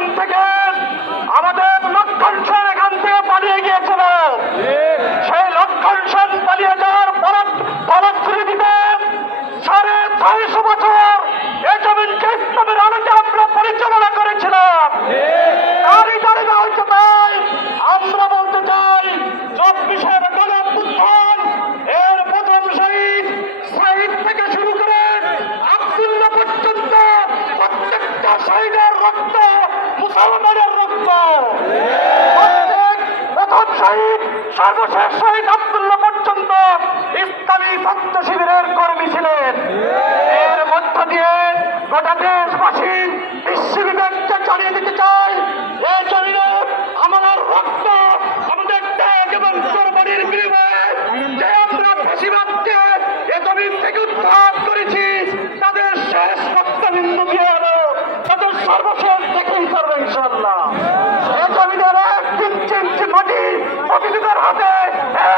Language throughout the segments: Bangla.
যেখান থেকে আমাদের লক্ষণ সেন এখান থেকে পালিয়ে গিয়েছিল, সেই লক্ষণ সেন পালিয়ে যাওয়ার ফলশ্রুতি দিতে 650 বছর এই জমিনকে ইসলামের আলোকে আমরা পরিচালনা করেছিলাম। তারই তালিকা হচ্ছে তাই আমরা বলতে চাই 24-এর গণঅভ্যুত্থান এর প্রথম শহীদ সাঈদ থেকে শুরু করে আব্দুল্লাহ পর্যন্ত প্রত্যেকটা শহীদের রক্ত মুসলমানের রক্ত। প্রথম শহীদ সর্বশেষ শহীদ আব্দুল্লাহ পর্যন্ত ইসলামী ছাত্র শিবিরের কর্মী ছিলেন। এর মধ্য দিয়ে গোটা দেশবাসী বিশ্ববিদ্যালয়কে জানিয়ে দিতে চাই এই জমিনে আমাদের রক্ত, আমাদের ত্যাগ এবং কোরবানির বিনিময়ে যে আমরা ফাঁসিবাদকে এ জমিন থেকে উত্থান করেছি, তাদের শেষ রক্তবিন্দু দিয়ে হলো তাদের সর্বশেষ দেখেই করবে ইনশাআল্লাহ। এ জমিনের 1 ইঞ্চি মাটি প্রতিনিধিদের হাতে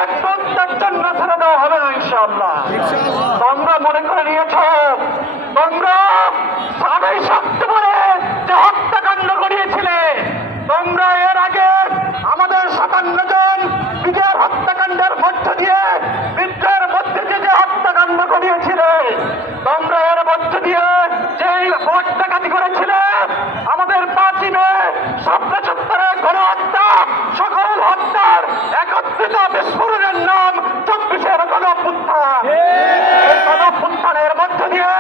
এক সন্তার জন্য ছেড়ে দেওয়া হবে না ইনশাআল্লাহ। তোমরা মনে করে নিয়েছ তোমরা সাবেই শক্ত করে যে হত্যাকাণ্ড করিয়েছিলে, তোমরা এর আগে আমাদের 57 জন বিজয়ের হত্যাকাণ্ডের মধ্য দিয়ে বিদ্রোহের মধ্যে যে হত্যাকাণ্ড করিয়েছিলে, তোমরা এর মধ্য দিয়ে যেই ভোট ডাকাতি করেছিলে, আমাদের 5ই মে স্বপ্ন চত্বরে গণহত্যা, সকল হত্যার একত্রিত বিস্ফোরণের নাম 24-এর গণঅভ্যুত্থান। এই গণঅভ্যুত্থানের মধ্য দিয়ে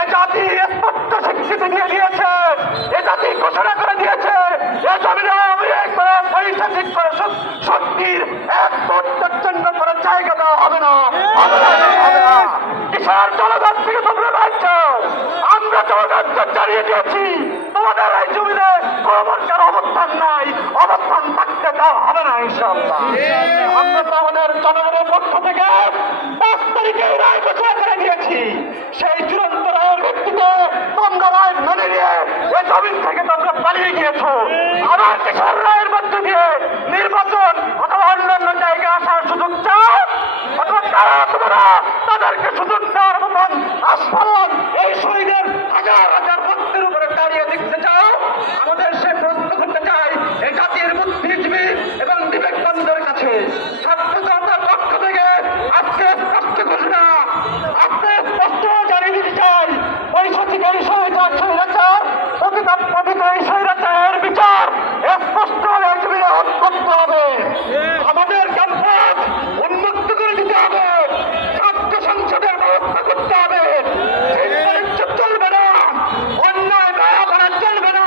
এ জাতি স্পষ্ট স্বীকৃতি দিয়ে দিয়েছে, এ জাতি ঘোষণা করে দিয়েছে এ জমিনে পৈশাচিক করে শক্তির এক মুহূর্তের জন্য কোনো জায়গা দেওয়া হবে না, হবে না। কিশোর জনগণ থেকে তোমরা রাজ্য আমরা জনগণ জানিয়ে দিয়েছি তোমাদের এই জমিনে কোনো প্রকার অবস্থান নাই, অবস্থান থাকতে দেওয়া হবে না ইনশাআল্লাহ। আমরা তো আমাদের জনগণের পক্ষ থেকে 5 তারিখে রায় ঘোষণা করে দিয়েছি। সেই চূড়ান্ত রায়ের ভিত্তিতে তোমরা রায় মেনে নিয়ে এই জমিন থেকে তোমরা পালিয়ে গিয়েছো। আবার কিশোর রায়ের মধ্য দিয়ে নির্বাচন অথবা অন্যান্য জায়গায় আসার সুযোগ চাও, অথবা তারা তোমরা তাদেরকে সুযোগ দেওয়ার মতন আস্ফালন এই শহীদের হাজার হাজার ভক্তের উপরে দাঁড়িয়ে দেখতে চাও। আমাদের সে প্রশ্ন করতে চাই এই জাতির বুদ্ধিজীবী এবং বিবেকবানদের কাছে, ছাত্র জনতার পক্ষ থেকে আজকে স্পষ্ট ঘোষণা, আজকে স্পষ্ট জানিয়ে দিতে চাই পৈশাচিক এই স্বৈরাচার পতিত এই স্বৈরাচারের বিচার স্পষ্ট করতে হবে। আমাদের ক্যাম্পাস উন্মুক্ত করে দিতে হবে, ছাত্র সংসদের ব্যবস্থা করতে হবে, চলবে না, অন্যায় দয়া করা চলবে না,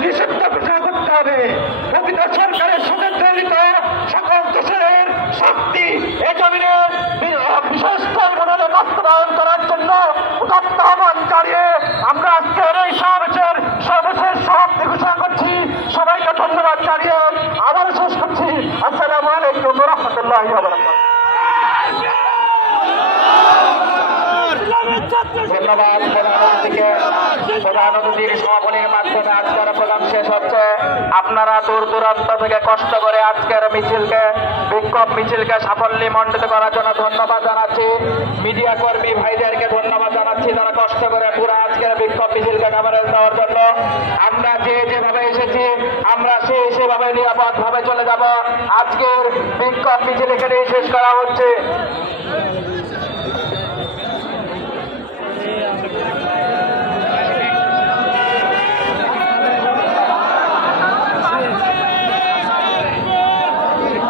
নিষিদ্ধ ঘোষণা করতে হবে। প্রকৃত সরকারের সাথে জড়িত সকল দেশের শক্তি এ জমিনে বিশেষ ট্রাইব্যুনালে বাস্তবায়ন করার জন্য উদাত্ত আহ্বান জানিয়ে আমরা আজকের এই সমাবেশের সর্বশেষ সমাপ্তি ঘোষণা করছি। সবাইকে ধন্যবাদ জানিয়ে আবার শেষ করছি। আসসালামু আলাইকুম ওয়া রাহমাতুল্লাহি ওয়া বারাকাতুহু। ধন্যবাদ। প্রধান অতিথির সমাপনীর মাধ্যমে আজকের প্রোগ্রাম শেষ হচ্ছে। আপনারা দূর দূরান্ত থেকে কষ্ট করে আজকের মিছিলকে, বিক্ষোভ মিছিলকে সাফল্যমণ্ডিত করার জন্য ধন্যবাদ জানাচ্ছি। মিডিয়া কর্মী ভাইদেরকে ধন্যবাদ জানাচ্ছি, তারা কষ্ট করে পুরো আজকের বিক্ষোভ মিছিলকে কভারেজ দেওয়ার জন্য। আমরা যেভাবে এসেছি আমরা সেভাবে নিরাপদ ভাবে চলে যাব। আজকের বিক্ষোভ মিছিল এখানেই শেষ করা হচ্ছে।